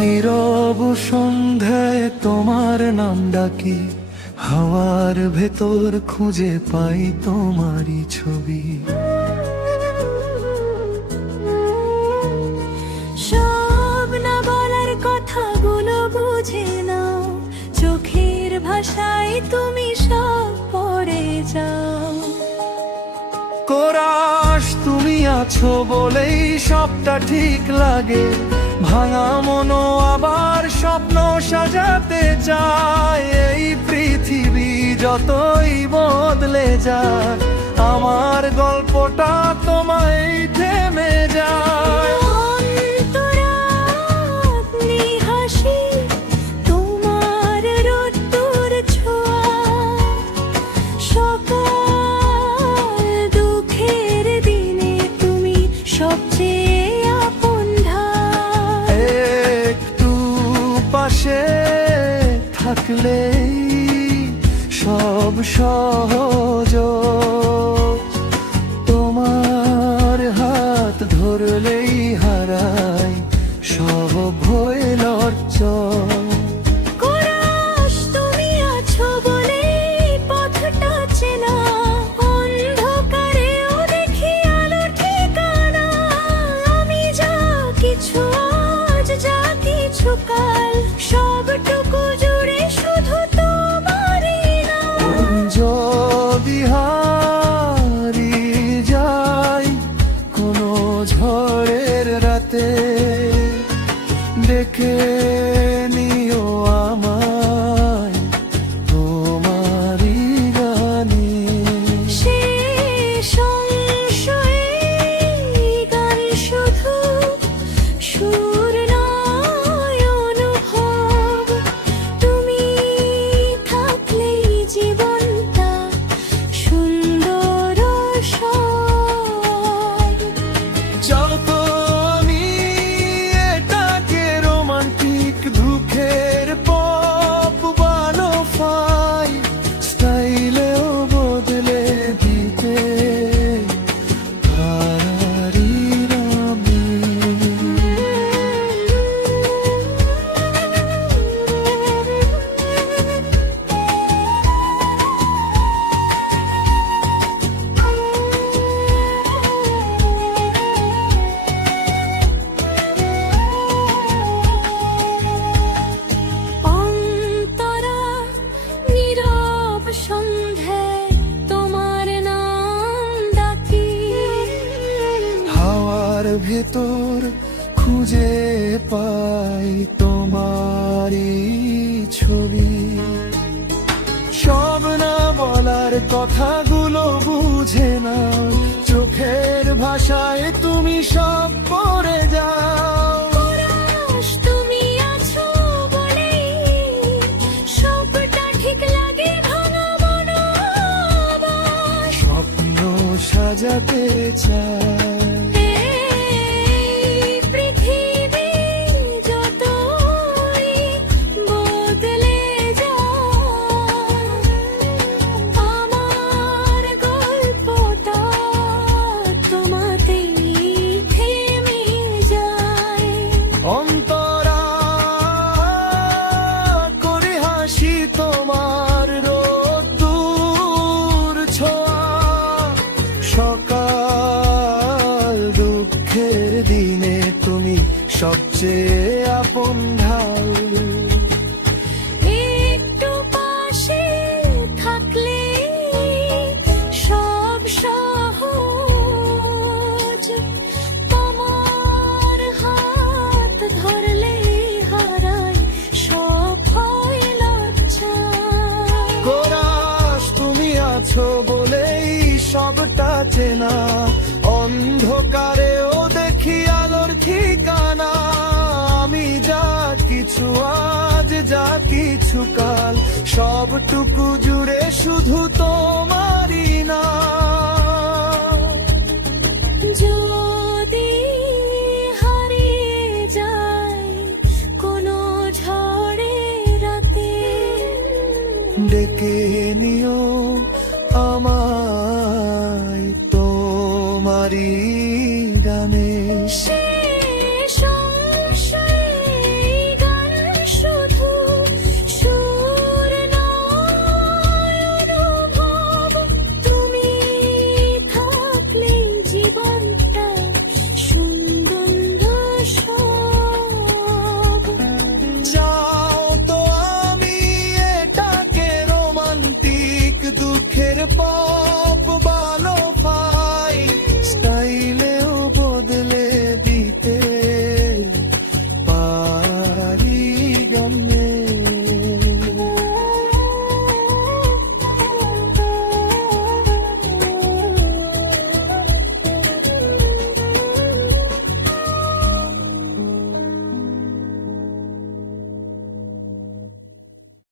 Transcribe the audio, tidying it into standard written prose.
নীরব সন্ধ্যায় তোমার নাম ডাকি, হাওয়ার ভেতর খুঁজে পাই তোমারই ছবি। সব না বলার কথাগুলো বুঝে নাও, চোখের ভাষায় তুমি সব পড়ে যাও। কোরাস তুমি আছো বলেই সবটা ঠিক লাগে, ভাঙা মনো আবার স্বপ্ন সাজাতে চায়। এই পৃথিবী যতই বদলে যাক, আমার গল্পটা তোমায় থেমে যায়। অন্তরাত্মা হাসি, তোমার রোদ্দুর ছোঁয়া, সকাল দুঃখের দিনে তুমি সবচেয়ে আপন ধার। একটু পাশে থাকলেই সব সহজ, তোমার হাত ধরলেই হারাই সব ভয় লজ্জা। কোরাস তুমি আছো বলে পথটা চেনা, অন্ধকারেও দেখি আলোর ঠিকানা। আমি যা কিছু আজ, যা কিছু কাল, সবটুকু জুড়ে শুধু তোমারই নাম। যদি হারিয়ে যাই কোনো ঝড়ের রাতে, ডেকে নিও আমায় তোমারই গানে। সে সংশয়ে গান শুধু সুর নয় অনুভব, তুমি থাকলেই জীবনটা সুন্দর সব। যত আমি এটাকে রোমান্টিক দুঃখের পপ বানোফাই, স্টাইলেও বদলে দিতে পারি আমি। অন্তরা নীরব সন্ধ্যায় তোমার নাম ডাকি, হাওয়ার ভেতর খুঁজে পাই তোমারই ছবি। সব না বলার কথাগুলো বুঝে না, চোখের ভাষায় তুমি সব পড়ে যাও। কোরাস তুমি আছো বলেই সবটা ঠিক লাগে, ভাঙা মনো আবার স্বপ্ন সাজাতে চাই। এই পৃথিবী যতই বদলে যায়, আমার গল্পটা তোমাতেই থেমে যায়। অন্তরা করে হাসি তোমার রোদ্দুর ছোঁয়া, সকাল দুঃখের দিনে তুমি সবচেয়ে আপন ঢাল। একটু পাশে থাকলে সব সহজ, তোমার হাত ধরলে হারাই সব ভয় লজ্জা। কোরাস তুমি আছো বলেই সবটা চেনা, অন্ধকারেও দেখি আলোর ঠিকানা। আমি যা কিছু আজ, যা কিছু কাল, সবটুকু জুড়ে শুধু তোমারই না। যদি হারিয়ে যায় কোনো ঝড়ে রাতে, ডেকে নিও আমায় তোমারই গানে।